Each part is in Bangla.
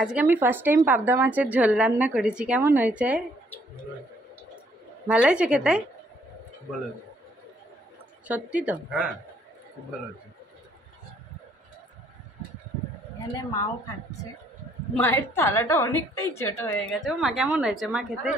আজকে আমি ফার্স্ট টাইম পাবদা মাছের ঝোল রান্না করেছি। কেমন হয়েছে? ভালো হয়েছে খেতে? সত্যি তো? হ্যাঁ, খুব ভালো হয়েছে। এখানে মাও খাচ্ছে। মায়ের থালাটা অনেকটাই ছোট হয়ে গেছে। ও মা, কেমন হয়েছে মা খেতে?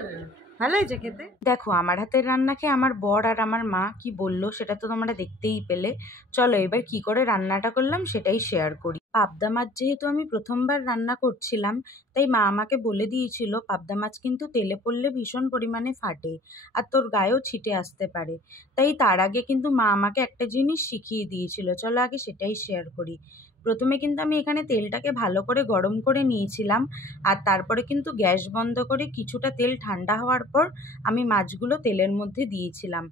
ভালো হয়েছে খেতে। দেখো আমার হাতের রান্না খেয়ে আমার বর আর আমার মা কি বললো সেটা তো তোমরা দেখতেই পেলে। চলো এবার কি করে রান্নাটা করলাম সেটাই শেয়ার করি। পাবদা মাছ যেহেতু আমি প্রথমবার রান্না করছিলাম, তাই মা আমাকে বলে দিয়েছিল পাবদা মাছ কিন্তু তেলে পড়লে ভীষণ পরিমাণে ফাটে আর তোর গায়েও ছিটে আসতে পারে। তাই তার আগে কিন্তু মা আমাকে একটা জিনিস শিখিয়ে দিয়েছিল, চলো আগে সেটাই শেয়ার করি। প্রথমে কিন্তু আমি এখানে তেলটাকে ভালো করে গরম করে নিয়েছিলাম, আর তারপরে কিন্তু গ্যাস বন্ধ করে কিছুটা তেল ঠান্ডা হওয়ার পর আমি মাছগুলো তেলের মধ্যে দিয়েছিলাম।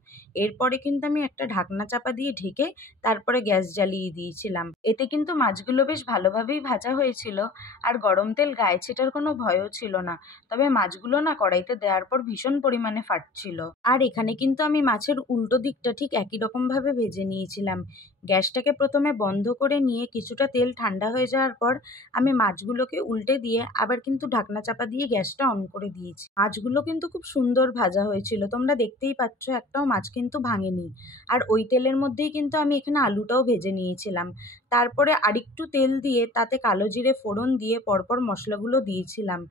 এরপরে কিন্তু আমি একটা ঢাকনা চাপা দিয়ে ঢেকে তারপরে গ্যাস জ্বালিয়ে দিয়েছিলাম। এতে কিন্তু মাছগুলো বেশ ভালোভাবেই ভাজা হয়েছিল, আর গরম তেল গায়ে ছেটার কোনো ভয়ও ছিল না। তবে মাছগুলো না কড়াইতে দেওয়ার পর ভীষণ পরিমাণে ফাটছিল। আর এখানে কিন্তু আমি মাছের উল্টো দিকটা ঠিক একই রকমভাবে ভেজে নিয়েছিলাম। গ্যাসটাকে প্রথমে বন্ধ করে নিয়ে কিছুটা তেল ঠান্ডা হয়ে যাওয়ার পর আমি মাছগুলোকে উল্টে দিয়ে আবার কিন্তু ঢাকনা চাপা দিয়ে গ্যাসটা অন করে দিয়েছি। মাছগুলো কিন্তু খুব সুন্দর ভাজা হয়েছিল, তোমরা দেখতেই পাচ্ছ একটাও মাছ কিন্তু ভাঙেনি। আর ওই তেলের মধ্যেই কিন্তু আমি এখানে আলুটাও ভেজে নিয়েছিলাম। তারপরে আরেকটু তেল দিয়ে তাতে কালো জিরে ফোড়ন দিয়ে পরপর মশলাগুলো দিয়েছিলাম।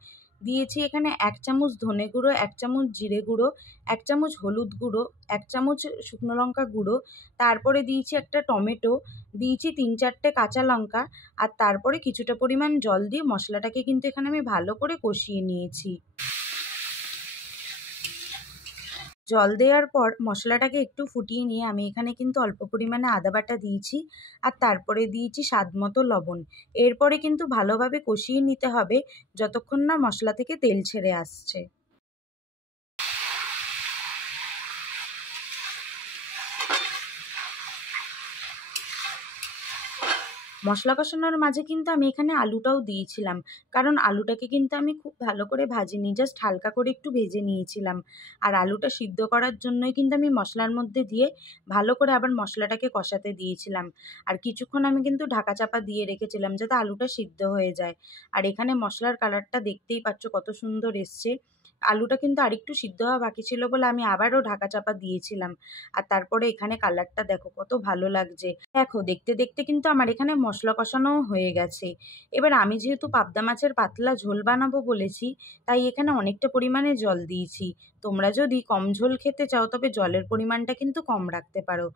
দিয়েছি এখানে 1 চামচ ধনে গুঁড়ো, 1 চামচ জিরে গুঁড়ো, 1 চামচ হলুদ গুঁড়ো, 1 চামচ শুকনো লঙ্কা গুঁড়ো, তারপরে দিয়েছি একটা টমেটো, দিয়েছি 3-4টে কাঁচা লঙ্কা, আর তারপরে কিছুটা পরিমাণ জল দিয়ে মশলাটাকে কিন্তু এখানে আমি ভালো করে কষিয়ে নিয়েছি। জল দেওয়ার পর মশলাটাকে একটু ফুটিয়ে নিয়ে আমি এখানে কিন্তু অল্প পরিমাণে আদা বাটা দিয়েছি, আর তারপরে দিয়েছি স্বাদ মতো লবণ। এরপরে কিন্তু ভালোভাবে কষিয়ে নিতে হবে যতক্ষণ না মশলা থেকে তেল ছেড়ে আসছে। মশলা কষানোর মাঝে কিন্তু আমি এখানে আলুটাও দিয়েছিলাম, কারণ আলুটাকে কিন্তু আমি খুব ভালো করে ভাজিনি, জাস্ট হালকা করে একটু ভেজে নিয়েছিলাম। আর আলুটা সিদ্ধ করার জন্যই কিন্তু আমি মশলার মধ্যে দিয়ে ভালো করে আবার মশলাটাকে কষাতে দিয়েছিলাম। আর কিছুক্ষণ আমি কিন্তু ঢাকা চাপা দিয়ে রেখেছিলাম যাতে আলুটা সিদ্ধ হয়ে যায়। আর এখানে মশলার কালারটা দেখতেই পাচ্ছ কত সুন্দর এসছে। আলুটা কিন্তু আরেকটু সিদ্ধ হওয়া বাকি ছিল বলে আমি আবারও ঢাকা চাপা দিয়েছিলাম। আর তারপরে এখানে কালারটা দেখো কত ভালো লাগছে। দেখো দেখতে দেখতে কিন্তু আমার এখানে মশলা কষানোও হয়ে গেছে। এবার আমি যেহেতু পাবদা মাছের পাতলা ঝোল বানাবো বলেছি, তাই এখানে অনেকটা পরিমাণে জল দিয়েছি। তোমরা যদি কম ঝোল খেতে চাও তবে জলের পরিমাণটা কিন্তু কম রাখতে পারো।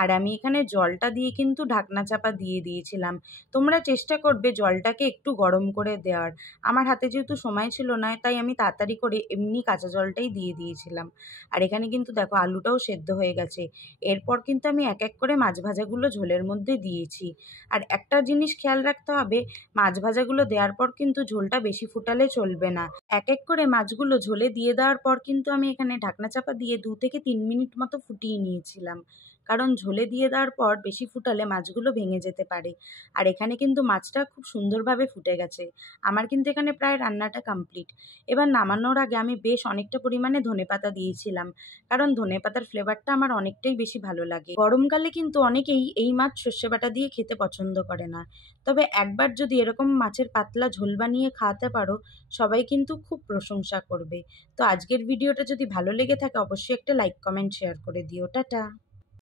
আর আমি এখানে জলটা দিয়ে কিন্তু ঢাকনা চাপা দিয়ে দিয়েছিলাম। তোমরা চেষ্টা করবে জলটাকে একটু গরম করে দেওয়ার। আমার হাতে যেহেতু সময় ছিল না, তাই আমি তাড়াতাড়ি করে এমনি কাঁচা জলটাই দিয়ে দিয়েছিলাম। আর এখানে কিন্তু দেখো আলুটাও সেদ্ধ হয়ে গেছে। এরপর কিন্তু আমি এক এক করে মাছ ভাজাগুলো ঝোলের মধ্যে দিয়েছি। আর একটা জিনিস খেয়াল রাখতে হবে, মাছ ভাজাগুলো দেওয়ার পর কিন্তু ঝোলটা বেশি ফুটালে চলবে না। এক এক করে মাছগুলো ঝোলে দিয়ে দেওয়ার পর কিন্তু আমি এখানে ঢাকনা চাপা দিয়ে 2 থেকে 3 মিনিট মতো ফুটিয়ে নিয়েছিলাম, কারণ ঝোলে দিয়ে দেওয়ার পর বেশি ফুটালে মাছগুলো ভেঙে যেতে পারে। আর এখানে কিন্তু মাছটা খুব সুন্দরভাবে ফুটে গেছে। আমার কিন্তু এখানে প্রায় রান্নাটা কমপ্লিট। এবার নামানোর আগে আমি বেশ অনেকটা পরিমাণে ধনেপাতা দিয়েছিলাম, কারণ ধনেপাতার ফ্লেভারটা আমার অনেকটাই বেশি ভালো লাগে। গরমকালে কিন্তু অনেকেই এই মাছ সর্ষে বাটা দিয়ে খেতে পছন্দ করে না, তবে একবার যদি এরকম মাছের পাতলা ঝোল বানিয়ে খাওয়াতে পারো সবাই কিন্তু খুব প্রশংসা করবে। তো আজকের ভিডিওটা যদি ভালো লেগে থাকে অবশ্যই একটা লাইক কমেন্ট শেয়ার করে দিও। টাটা।